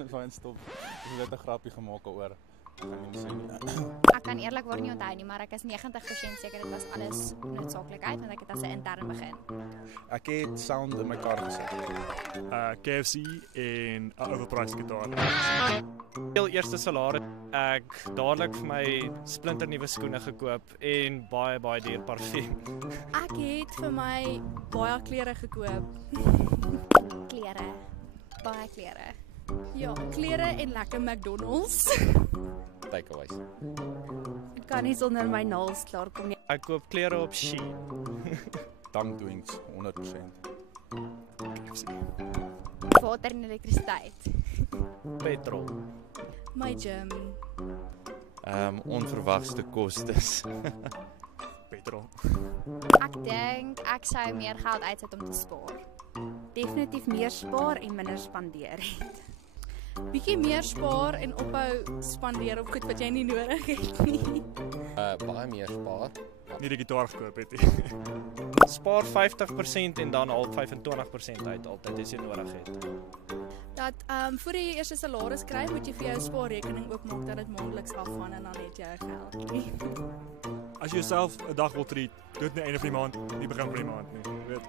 met wyn stop. Ons het 'n grappie gemaak oor. Ek kan eerlikwaar nie onthou nie, maar ek is 90% seker dit was alles noodsaaklikheid want ek het as 'n intern begin. Ek het sound in my kar gesit. KFC en 'n overpriced gitaar. Heel eerste salaris ek dadelik vir my splinternuwe skoene gekoop en baie duur parfuum. Ek het vir my baie klere gekoop. Klere. Baie klere. Ja, klere en lekker McDonald's. Takeaways. Ek kan nie sonder my naels klaarkom nie. Ek koop klere op Shein. Dankdoings 100%. Water en elektrisiteit. Petrol. My gym. Onverwagste kostes. Petrol. Ek dink ek sou meer geld uitsit om te spaar. Definitief meer spaar en minder spandeer. Bietjie meer spaar en ophou spandeer op goed wat jy nie nodig het nie. Baie meer spaar. Nie die gitaar gekoop het nie. Spaar 50% en dan al 25% uit altyd as jy nodig het. Dat voor jy eerste salaris kry, moet jy vir jou spaarrekening oopmaak dat dit maandeliks afgaan en dan het jy geld. As jy jouself 'n dag wil treat, doe dit nie einde van die maand, nie begin van die maand nie. Jy weet.